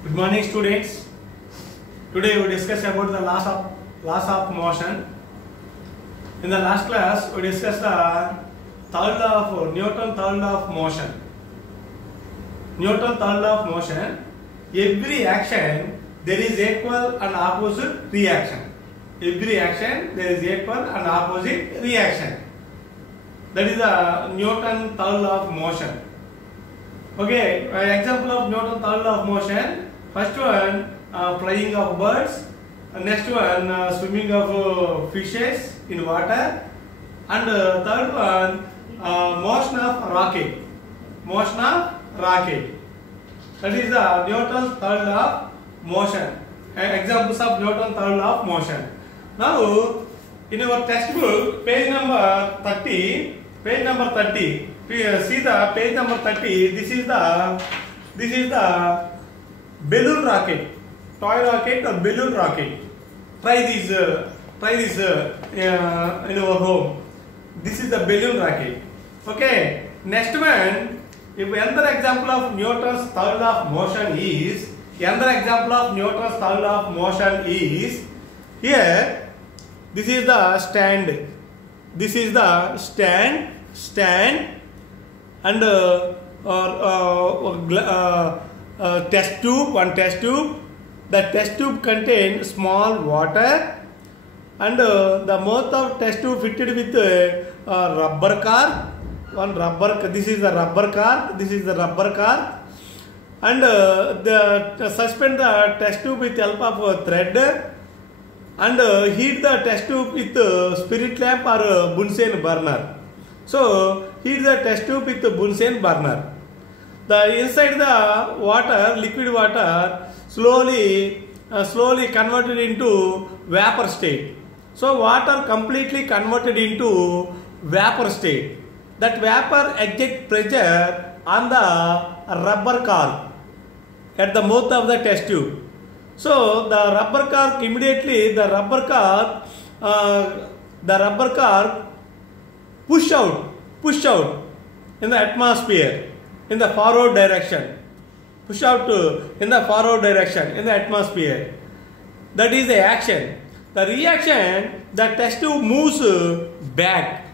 Good morning, students. Today we discuss about the laws of motion. In the last class, we discussed the third law of Newton third law of motion. Newton third law of motion. Every action there is equal and opposite reaction. Every action there is equal and opposite reaction. That is the Newton third law of motion. Okay, example of Newton third law of motion. First one, flying of birds. Next one, swimming of fishes in water. And third one, motion of rocket. Motion of rocket. That is the Newton's third law of motion. Examples of Newton's third law of motion. Now, in our textbook, page number 30. Page number 30. See the page number 30. This is the balloon rocket, toy rocket or balloon rocket. Try this in our home. This is the balloon rocket. Okay. Next one, if another example of Newton's third law of motion is here. This is the stand. This is the stand, and test tube, one test tube. The test tube contains small water, and the mouth of test tube fitted with a rubber car. This is the rubber car. This is the rubber car, and suspend the test tube with help of a thread, and heat the test tube with spirit lamp or Bunsen burner. So heat the test tube with Bunsen burner. The inside the water, liquid water, slowly converted into vapor state. So water completely converted into vapor state. That vapor exert pressure on the rubber car at the mouth of the test tube. So the rubber car immediately push out in the atmosphere. In the forward direction, push out in the forward direction in the atmosphere. That is the action. The reaction, the test tube moves back.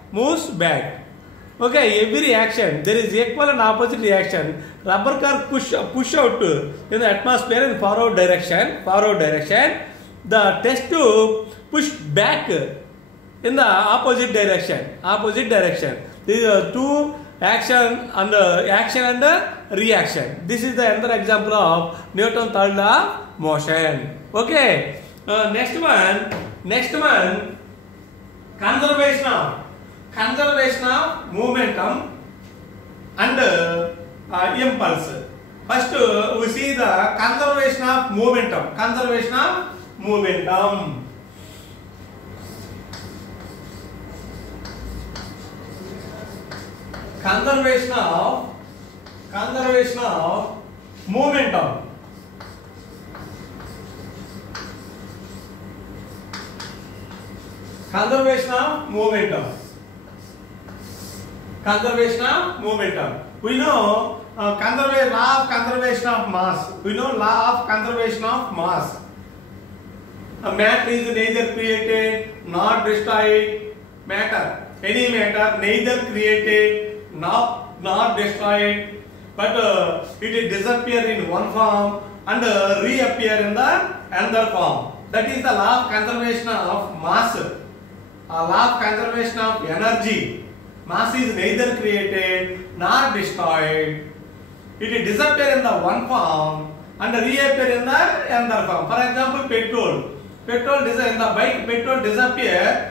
Okay, every action there is equal and opposite reaction. Rubber car push out in the atmosphere in forward direction. The test tube push back in the opposite direction. These are two action and reaction. This is the another example of Newton's third law of motion. Okay. Next one. Conservation of momentum and impulse. First, we see the conservation of momentum. Conservation of momentum. We know law of conservation of mass. A matter is neither created nor destroyed. Any matter neither created nor destroyed, but it disappear in one form and reappear in the another form. That is the law of conservation of mass. Law of conservation of energy. Mass is neither created nor destroyed. It disappear in the one form and reappear in the another form. For example, petrol disappear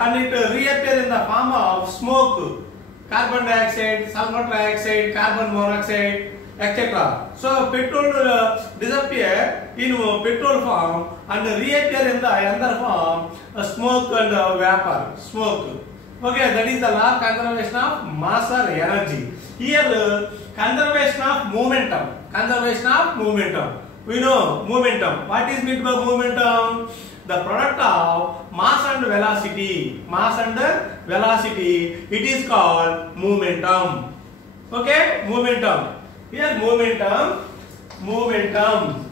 and it reappear in the form of smoke, carbon dioxide, sulfur dioxide, carbon monoxide, etc. So petrol disappear in petrol form and reappear in the another form, smoke and vapor. Okay, that is the law of conservation of mass or energy. Here, conservation of momentum. We know momentum. What is meant by momentum? The product of mass and velocity. It is called momentum. Okay, momentum. Here momentum momentum.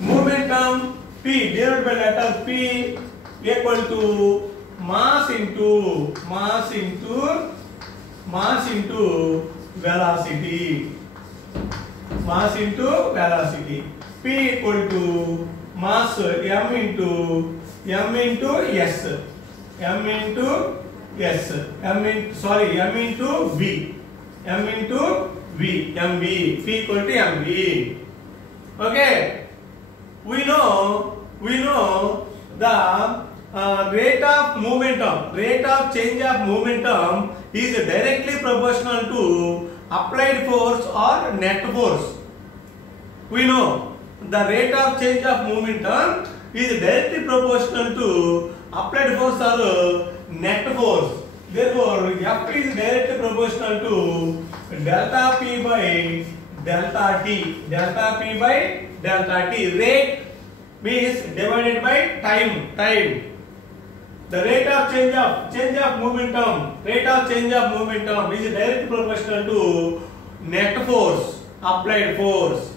Momentum P denoted by letter P equal to mass into velocity. Mass into velocity. P equal to mass m into s. M into v. mv. P equal to mv. Okay. We know the rate of momentum, rate of change of momentum is directly proportional to applied force or net force. We know the rate of change of momentum is directly proportional to applied force or net force. Therefore, F is directly proportional to delta P by delta T. Delta P by delta T. Rate means divided by time. The rate of change of momentum is directly proportional to net force, applied force.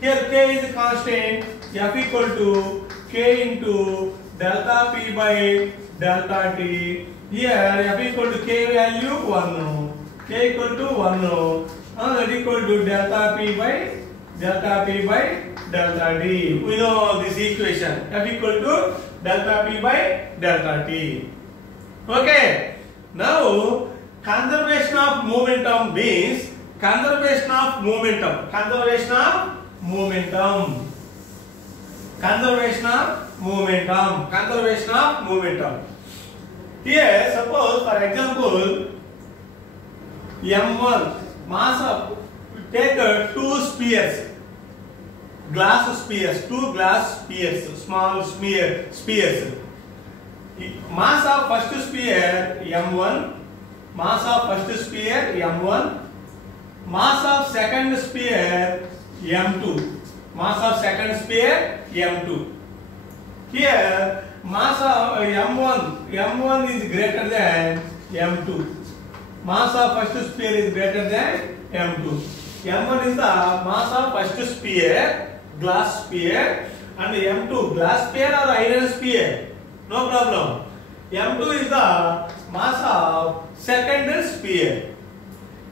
Here K is constant. F equal to K into delta P by delta T. Here F equal to K value 1. K equal to 1. That equal to delta P by delta T. We know this equation. F equal to delta P by delta T. Okay. Now conservation of momentum means conservation of momentum. Here, suppose for example, M1 mass of take two spheres, two glass spheres, small spheres. Mass of first sphere M1, mass of first sphere M1, mass of second sphere M2, mass of second sphere M2. Here mass of M1 is greater than M2. Mass of first sphere is greater than M2. M1 is the mass of first sphere, glass sphere, and M2 glass sphere or iron sphere. No problem. M2 is the mass of second sphere.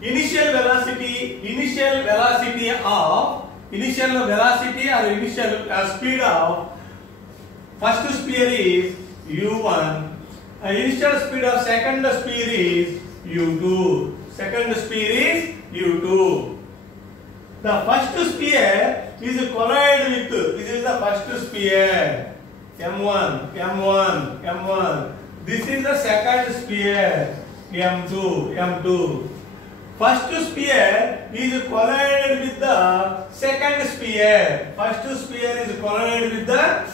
Initial velocity or initial speed of first sphere is u1. Initial speed of second sphere is u2. The first sphere is collide with, this is the first sphere M1. This is the second sphere M2. First sphere is collided with the second sphere. First sphere is collided with the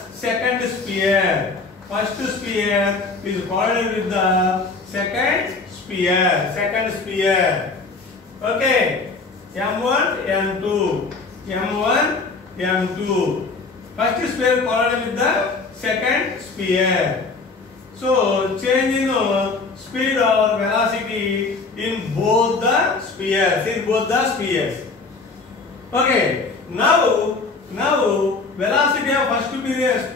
second sphere. Second sphere. Okay. M1, M2. First sphere collided with the second sphere. So change in speed or velocity in both the spheres. Okay. Now velocity of first sphere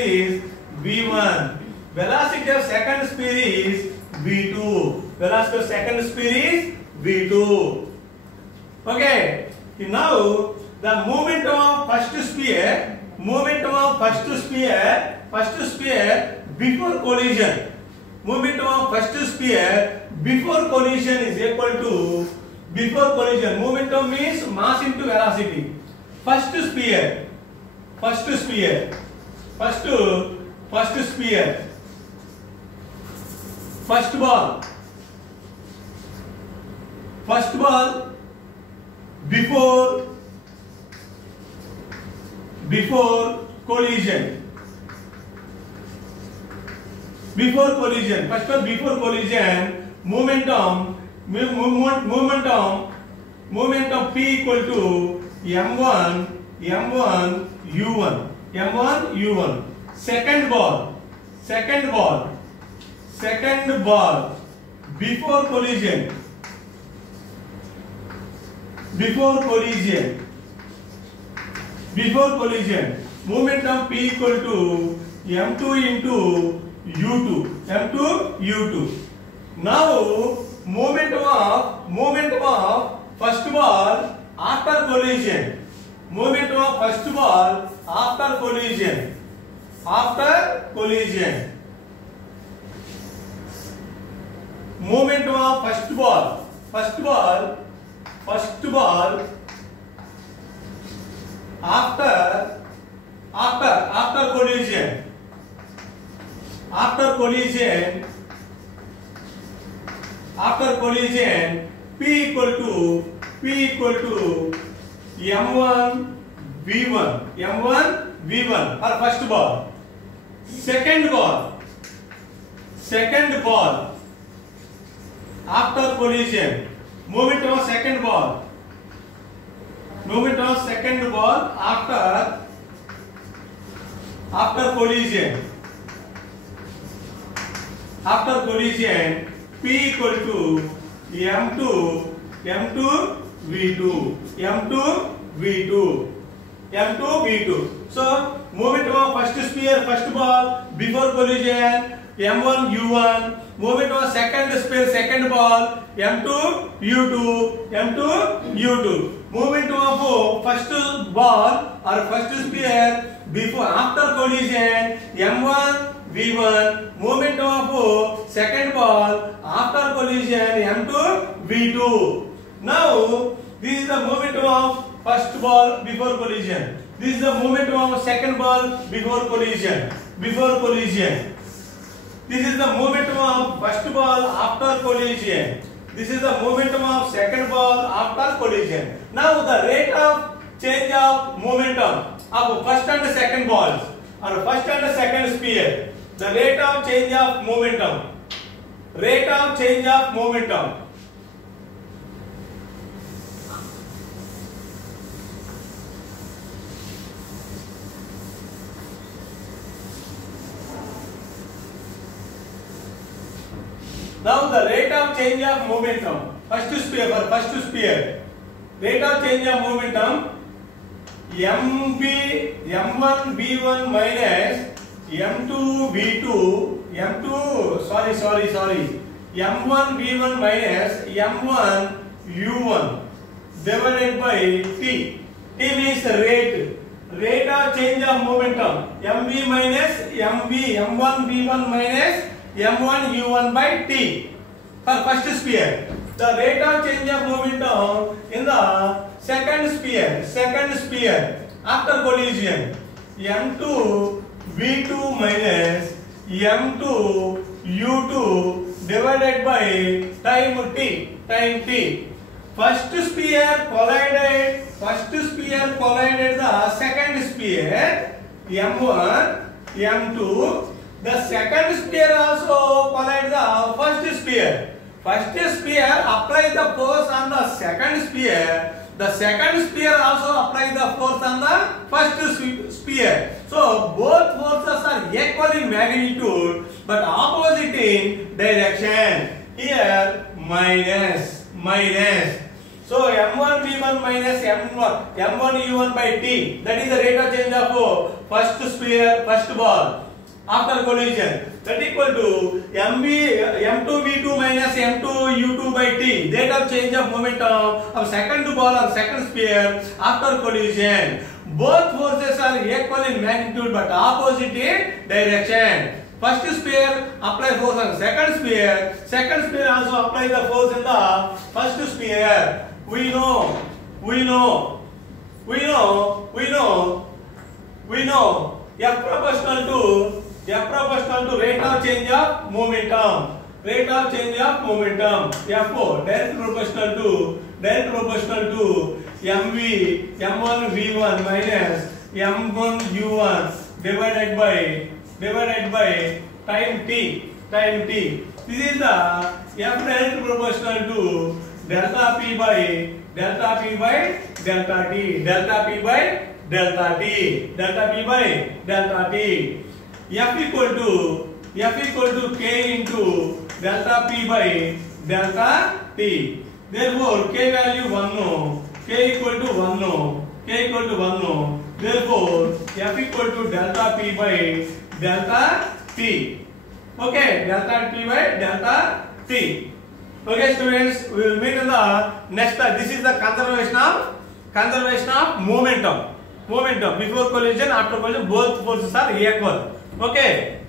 is v1. Velocity of second sphere is v2. Okay. Now the momentum of first sphere before collision. Momentum of first sphere before collision is equal to momentum means mass into velocity. First sphere. First ball before collision. First ball before collision, momentum P equal to M1 U1. Second ball before collision before collision. Before collision, momentum P equal to m2 into u2. m2 u2. Now momentum of first ball after collision. Momentum of first ball after collision. After collision. Momentum of first ball. First ball after collision. After collision, P equal to m1 v1 for first ball. Second ball after collision, momentum of second ball after collision. After collision, P equal to m2 v2. So momentum of first ball before collision m1 u1. Momentum of second ball m2 u2. Momentum of first ball or first sphere before after collision m1 v1. Momentum of second ball after collision m2 v2. Now this is the momentum of first ball before collision. This is the momentum of second ball before collision. This is the momentum of first ball after collision. This is the momentum of second ball after collision. Now the rate of change of momentum of first and second balls or first and second sphere. The rate of change of momentum. Now the rate of change of momentum, first sphere, rate of change of momentum m1 v1 minus m2 v2, m1 v1 minus m1 u1 divided by t. T means rate of change of momentum mv minus m1 v1 minus m1 u1 by t for first sphere. The rate of change of momentum in the second sphere after collision m2 v2 minus m2 u2 divided by time t. First sphere collided the second sphere m1 m2. The second sphere also collide the first sphere. First sphere apply the force on the second sphere. The second sphere also apply the force on the first sphere. So both forces are equal in magnitude but opposite in direction. Here minus. So m1 v1 minus m1 u1 by t. That is the rate of change of first ball after collision. That equal to m2 v2 minus m2 u2 by t. Rate of change of momentum of second ball or second sphere after collision. Both forces are equal in magnitude but opposite in direction. First sphere apply force on second sphere. Second sphere also apply the force in the first sphere. We know F proportional to rate of change of momentum. F4 direct proportional to m1 v1 minus m1 u1 divided by time t. This is the F direct proportional to delta p by delta t. F equal to k into delta p by delta t. Therefore k value 1, K equal to 1 no. K equal to 1 no. Therefore, F equal to delta P by delta T. Okay, delta T by delta T. Okay, students, we will meet in the next. This is the conservation of momentum. Momentum before collision, after collision, both forces are equal. Okay.